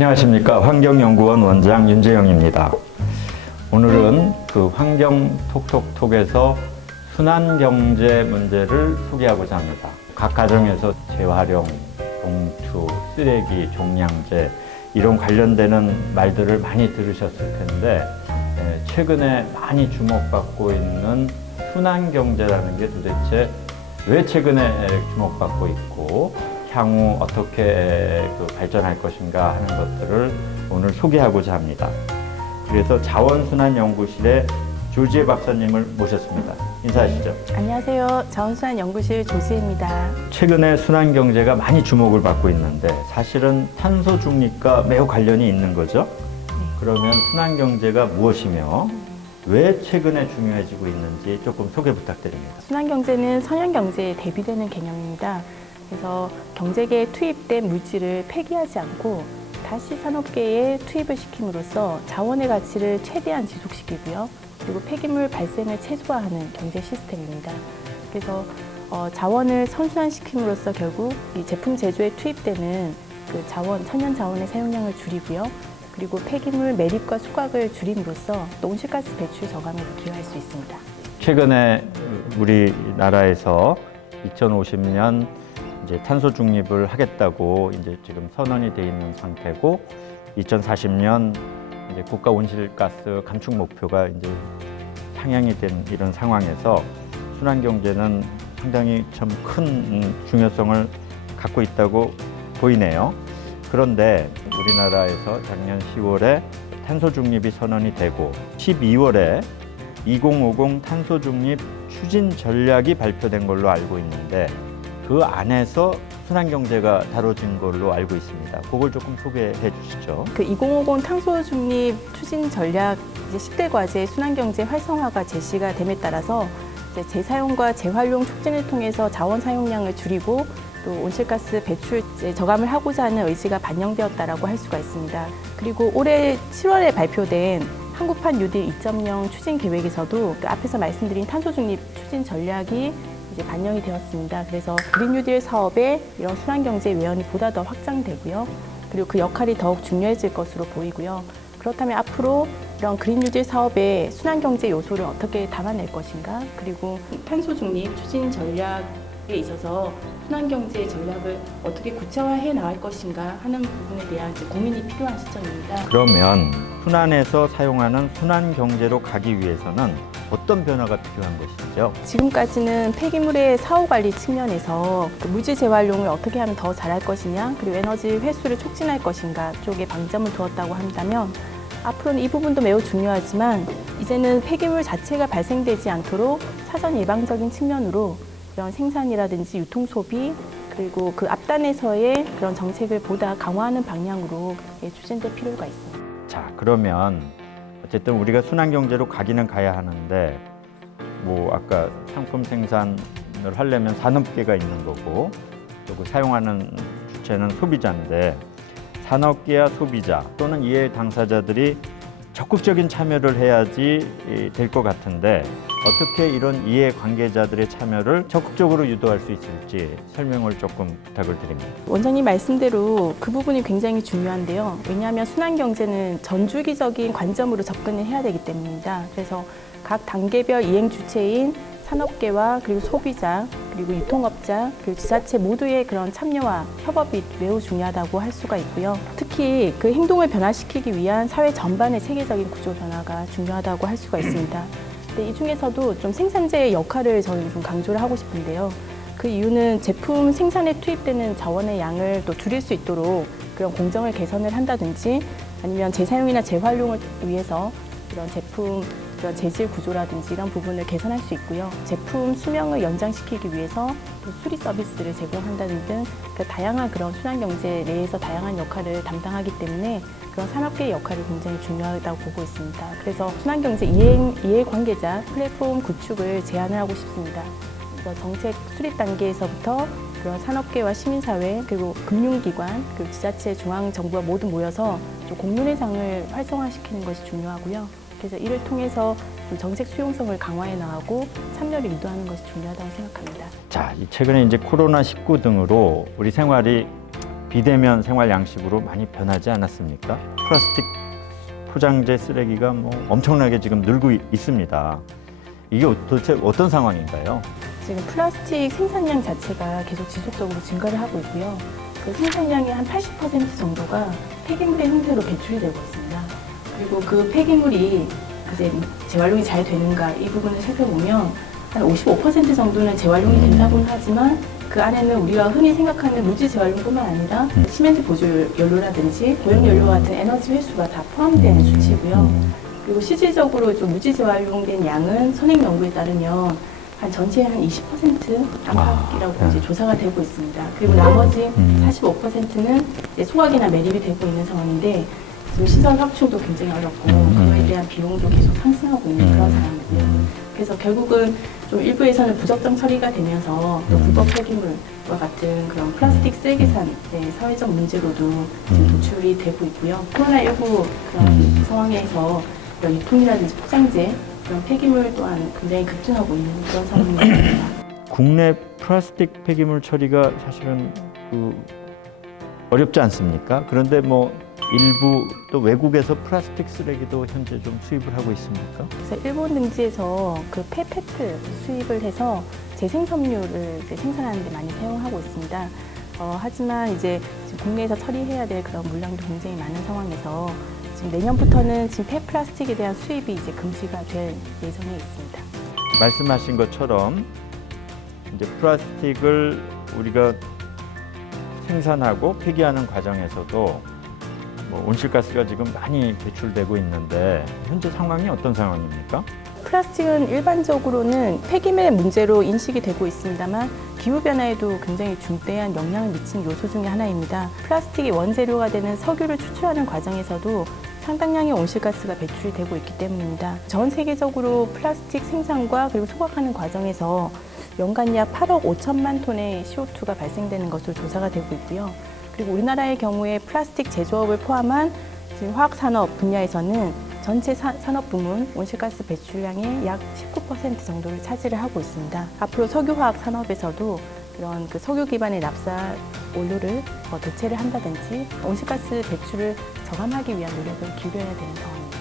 안녕하십니까. 환경연구원 원장 윤재영입니다. 오늘은 그 환경톡톡톡에서 순환경제 문제를 소개하고자 합니다. 각 가정에서 재활용, 봉투, 쓰레기, 종량제 이런 관련되는 말들을 많이 들으셨을 텐데 최근에 많이 주목받고 있는 순환경제라는 게 도대체 왜 최근에 주목받고 있고 향후 어떻게 발전할 것인가 하는 것들을 오늘 소개하고자 합니다. 그래서 자원순환연구실의 조지혜 박사님을 모셨습니다. 인사하시죠. 안녕하세요. 자원순환연구실 조지혜입니다. 최근에 순환경제가 많이 주목을 받고 있는데 사실은 탄소 중립과 매우 관련이 있는 거죠. 그러면 순환경제가 무엇이며 왜 최근에 중요해지고 있는지 조금 소개 부탁드립니다. 순환경제는 선형경제에 대비되는 개념입니다. 그래서 경제계에 투입된 물질을 폐기하지 않고 다시 산업계에 투입을 시킴으로써 자원의 가치를 최대한 지속시키고요. 그리고 폐기물 발생을 최소화하는 경제 시스템입니다. 그래서 자원을 선순환시킴으로써 결국 이 제품 제조에 투입되는 그 자원, 천연 자원의 사용량을 줄이고요. 그리고 폐기물 매립과 수거를 줄임으로써 또 온실가스 배출 저감에도 기여할 수 있습니다. 최근에 우리나라에서 2050년 이제 탄소 중립을 하겠다고 이제 지금 선언이 돼 있는 상태고 2040년 이제 국가 온실가스 감축 목표가 이제 상향이 된 이런 상황에서 순환경제는 상당히 참 큰 중요성을 갖고 있다고 보이네요. 그런데 우리나라에서 작년 10월에 탄소 중립이 선언이 되고 12월에 2050 탄소 중립 추진 전략이 발표된 걸로 알고 있는데 그 안에서 순환경제가 다뤄진 걸로 알고 있습니다. 그걸 조금 소개해 주시죠. 그 2050 탄소 중립 추진 전략 이제 10대 과제 순환경제 활성화가 제시가 됨에 따라서 이제 재사용과 재활용 촉진을 통해서 자원 사용량을 줄이고 또 온실가스 배출 저감을 하고자 하는 의지가 반영되었다라고 할 수가 있습니다. 그리고 올해 7월에 발표된 한국판 뉴딜 2.0 추진 계획에서도 그 앞에서 말씀드린 탄소 중립 추진 전략이 이제 반영이 되었습니다. 그래서 그린 뉴딜 사업에 이런 순환경제 외연이 보다 더 확장되고요. 그리고 그 역할이 더욱 중요해질 것으로 보이고요. 그렇다면 앞으로 이런 그린 뉴딜 사업에 순환경제 요소를 어떻게 담아낼 것인가, 그리고 탄소 중립 추진 전략에 있어서 순환경제 전략을 어떻게 구체화해 나갈 것인가 하는 부분에 대한 이제 고민이 필요한 시점입니다. 그러면 순환에서 사용하는 순환경제로 가기 위해서는 어떤 변화가 필요한 것이죠? 지금까지는 폐기물의 사후 관리 측면에서 그 물질 재활용을 어떻게 하면 더 잘할 것이냐, 그리고 에너지 회수를 촉진할 것인가 쪽에 방점을 두었다고 한다면 앞으로는 이 부분도 매우 중요하지만 이제는 폐기물 자체가 발생되지 않도록 사전 예방적인 측면으로 이런 생산이라든지 유통 소비 그리고 그 앞단에서의 그런 정책을 보다 강화하는 방향으로 추진될 필요가 있습니다. 자, 그러면 어쨌든 우리가 순환경제로 가기는 가야 하는데 뭐 아까 상품 생산을 하려면 산업계가 있는 거고 그리고 사용하는 주체는 소비자인데 산업계와 소비자 또는 이해 당사자들이 적극적인 참여를 해야지 될 것 같은데 어떻게 이런 이해 관계자들의 참여를 적극적으로 유도할 수 있을지 설명을 조금 부탁을 드립니다. 원장님 말씀대로 그 부분이 굉장히 중요한데요. 왜냐하면 순환경제는 전주기적인 관점으로 접근을 해야 되기 때문입니다. 그래서 각 단계별 이행 주체인 산업계와 그리고 소비자 그리고 유통업자 그리고 지자체 모두의 그런 참여와 협업이 매우 중요하다고 할 수가 있고요. 특히 그 행동을 변화시키기 위한 사회 전반의 세계적인 구조 변화가 중요하다고 할 수가 있습니다. 근데 이 중에서도 좀 생산자의 역할을 저는 좀 강조를 하고 싶은데요. 그 이유는 제품 생산에 투입되는 자원의 양을 또 줄일 수 있도록 그런 공정을 개선을 한다든지 아니면 재사용이나 재활용을 위해서 이런 제품 그런 재질 구조라든지 이런 부분을 개선할 수 있고요. 제품 수명을 연장시키기 위해서 또 수리 서비스를 제공한다는 등 그 다양한 그런 순환경제 내에서 다양한 역할을 담당하기 때문에 그런 산업계의 역할이 굉장히 중요하다고 보고 있습니다. 그래서 순환경제 이해 관계자 플랫폼 구축을 제안을 하고 싶습니다. 그래서 정책 수립 단계에서부터 그런 산업계와 시민사회 그리고 금융기관 그리고 지자체 중앙정부가 모두 모여서 좀 공론회장을 활성화시키는 것이 중요하고요. 그래서 이를 통해서 좀 정책 수용성을 강화해 나가고 참여를 유도하는 것이 중요하다고 생각합니다. 자, 최근에 이제 코로나19 등으로 우리 생활이 비대면 생활 양식으로 많이 변하지 않았습니까? 플라스틱 포장재 쓰레기가 뭐 엄청나게 지금 늘고 있습니다. 이게 도대체 어떤 상황인가요? 지금 플라스틱 생산량 자체가 계속 지속적으로 증가를 하고 있고요. 그 생산량의 한 80% 정도가 폐기물의 형태로 배출이 되고 있습니다. 그리고 그 폐기물이 이제 재활용이 잘 되는가 이 부분을 살펴보면 한 55% 정도는 재활용이 된다고는 하지만 그 안에는 우리가 흔히 생각하는 무지 재활용뿐만 아니라 시멘트 보조 연료라든지 고형 연료 같은 에너지 회수가 다 포함되는 수치고요. 그리고 실질적으로 좀 무지 재활용된 양은 선행 연구에 따르면 한 전체의 한 20% 안팎이라고 이제 조사가 되고 있습니다. 그리고 나머지 45%는 이제 소각이나 매립이 되고 있는 상황인데 지금 시설 확충도 굉장히 어렵고 그거에 대한 비용도 계속 상승하고 있는 그런 상황이고요. 그래서 결국은 좀 일부에서는 부적정 처리가 되면서 또 불법 폐기물과 같은 그런 플라스틱 쓰레기산의 사회적 문제로도 지금 노출이 되고 있고요. 코로나19 그런 상황에서 그런 유통이라든지 포장재 그런 폐기물 또한 굉장히 급증하고 있는 그런 상황입니다. 국내 플라스틱 폐기물 처리가 사실은 어렵지 않습니까? 그런데 뭐 일부 또 외국에서 플라스틱 쓰레기도 현재 좀 수입을 하고 있습니까? 그래서 일본 등지에서 그 폐페트 수입을 해서 재생섬유를 이제 생산하는 데 많이 사용하고 있습니다. 하지만 이제 지금 국내에서 처리해야 될 그런 물량도 굉장히 많은 상황에서 지금 내년부터는 지금 폐플라스틱에 대한 수입이 이제 금지가 될 예정에 있습니다. 말씀하신 것처럼 이제 플라스틱을 우리가 생산하고 폐기하는 과정에서도 뭐 온실가스가 지금 많이 배출되고 있는데 현재 상황이 어떤 상황입니까? 플라스틱은 일반적으로는 폐기물의 문제로 인식이 되고 있습니다만 기후변화에도 굉장히 중대한 영향을 미치는 요소 중에 하나입니다. 플라스틱이 원재료가 되는 석유를 추출하는 과정에서도 상당량의 온실가스가 배출이 되고 있기 때문입니다. 전 세계적으로 플라스틱 생산과 그리고 소각하는 과정에서 연간 약 8억 5천만 톤의 CO2가 발생되는 것으로 조사가 되고 있고요. 그리고 우리나라의 경우에 플라스틱 제조업을 포함한 지금 화학산업 분야에서는 전체 산업 부문 온실가스 배출량의 약 19% 정도를 차지를 하고 있습니다. 앞으로 석유화학 산업에서도 이런 그 석유 기반의 납사 원료를 대체를 한다든지 온실가스 배출을 저감하기 위한 노력을 기울여야 되는 상황입니다.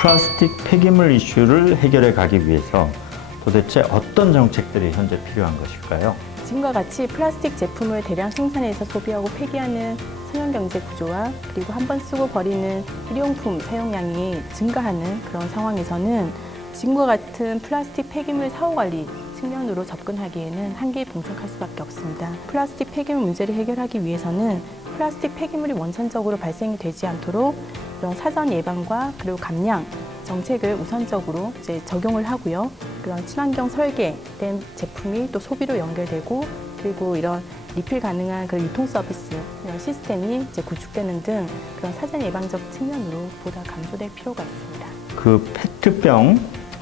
플라스틱 폐기물 이슈를 해결해 가기 위해서 도대체 어떤 정책들이 현재 필요한 것일까요? 지금과 같이 플라스틱 제품을 대량 생산해서 소비하고 폐기하는 선형경제 구조와 그리고 한 번 쓰고 버리는 일용품 사용량이 증가하는 그런 상황에서는 지금과 같은 플라스틱 폐기물 사후관리 측면으로 접근하기에는 한계에 봉착할 수밖에 없습니다. 플라스틱 폐기물 문제를 해결하기 위해서는 플라스틱 폐기물이 원천적으로 발생이 되지 않도록 이런 사전 예방과 그리고 감량 정책을 우선적으로 이제 적용을 하고요. 그런 친환경 설계된 제품이 또 소비로 연결되고 그리고 이런 리필 가능한 그런 유통 서비스 이런 시스템이 이제 구축되는 등 그런 사전 예방적 측면으로 보다 강조될 필요가 있습니다. 그 페트병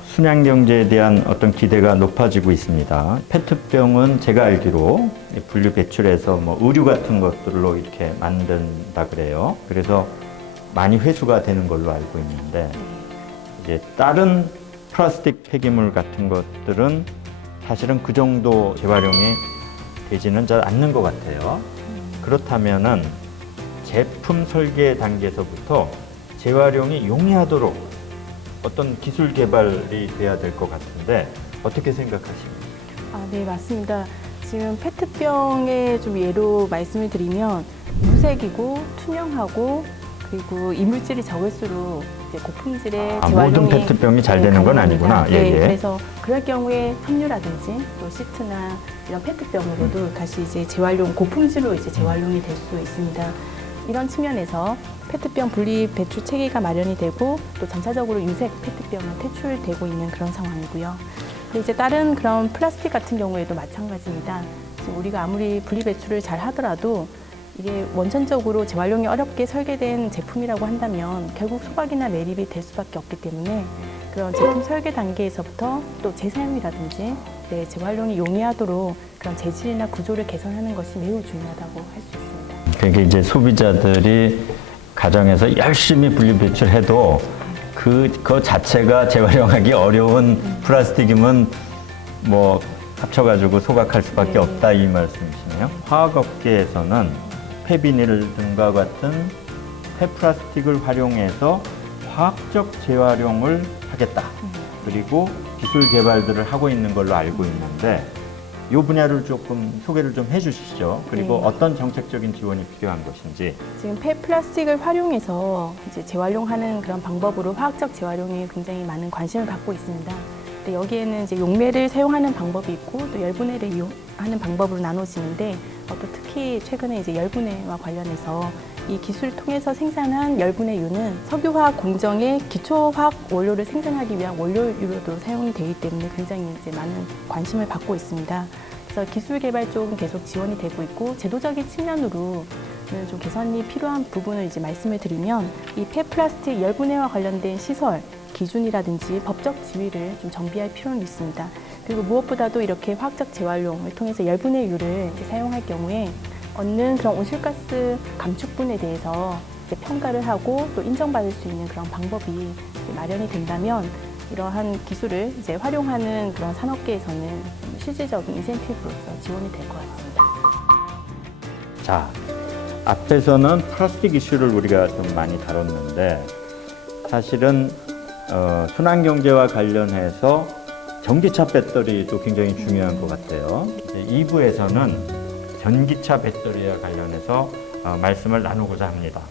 순환 경제에 대한 어떤 기대가 높아지고 있습니다. 페트병은 제가 알기로 분류 배출해서 뭐 의류 같은 것들로 이렇게 만든다 그래요. 그래서 많이 회수가 되는 걸로 알고 있는데 이제 다른 플라스틱 폐기물 같은 것들은 사실은 그 정도 재활용이 되지는 잘 않는 것 같아요. 그렇다면은 제품 설계 단계에서부터 재활용이 용이하도록 어떤 기술 개발이 돼야 될 것 같은데 어떻게 생각하십니까? 네, 맞습니다. 지금 페트병의 좀 예로 말씀을 드리면 무색이고 투명하고 그리고 이물질이 적을수록 이제 고품질의 재활용이 모든 페트병이 잘 되는 건 아니구나. 네, 그래서 그럴 경우에 섬유라든지 또 시트나 이런 페트병으로도 다시 이제 재활용 고품질로 이제 재활용이 될 수 있습니다. 이런 측면에서 페트병 분리 배출 체계가 마련이 되고 또 전차적으로 유색 페트병은 퇴출되고 있는 그런 상황이고요. 그리고 이제 다른 그런 플라스틱 같은 경우에도 마찬가지입니다. 지금 우리가 아무리 분리 배출을 잘 하더라도 이게 원천적으로 재활용이 어렵게 설계된 제품이라고 한다면 결국 소각이나 매립이 될 수밖에 없기 때문에 그런 제품 설계 단계에서부터 또 재사용이라든지 재활용이 용이하도록 그런 재질이나 구조를 개선하는 것이 매우 중요하다고 할 수 있습니다. 그게 이제 소비자들이 가정에서 열심히 분리 배출해도 그 자체가 재활용하기 어려운 플라스틱이면 뭐 합쳐가지고 소각할 수밖에 없다 이 말씀이시네요. 화학업계에서는 폐비닐 등과 같은 폐플라스틱을 활용해서 화학적 재활용을 하겠다. 그리고 기술 개발들을 하고 있는 걸로 알고 있는데 이 분야를 조금 소개를 좀 해주시죠. 그리고 네. 어떤 정책적인 지원이 필요한 것인지. 지금 폐플라스틱을 활용해서 이제 재활용하는 그런 방법으로 화학적 재활용에 굉장히 많은 관심을 갖고 있습니다. 근데 여기에는 이제 용매를 사용하는 방법이 있고 또 열분해를 이용하는 방법으로 나눠지는데 또 특히 최근에 이제 열분해와 관련해서 이 기술을 통해서 생산한 열분해유는 석유화학 공정의 기초화학 원료를 생산하기 위한 원료유로도 사용이 되기 때문에 굉장히 이제 많은 관심을 받고 있습니다. 그래서 기술 개발 쪽은 계속 지원이 되고 있고 제도적인 측면으로는 좀 개선이 필요한 부분을 이제 말씀을 드리면 이 폐플라스틱 열분해와 관련된 시설 기준이라든지 법적 지위를 좀 정비할 필요는 있습니다. 그리고 무엇보다도 이렇게 화학적 재활용을 통해서 열분해유를 사용할 경우에 얻는 그런 온실가스 감축분에 대해서 이제 평가를 하고 또 인정받을 수 있는 그런 방법이 이제 마련이 된다면 이러한 기술을 이제 활용하는 그런 산업계에서는 실질적인 인센티브로서 지원이 될 것 같습니다. 자, 앞에서는 플라스틱 이슈를 우리가 좀 많이 다뤘는데 사실은 순환경제와 관련해서 전기차 배터리도 굉장히 중요한 것 같아요. 2부에서는 전기차 배터리와 관련해서 말씀을 나누고자 합니다.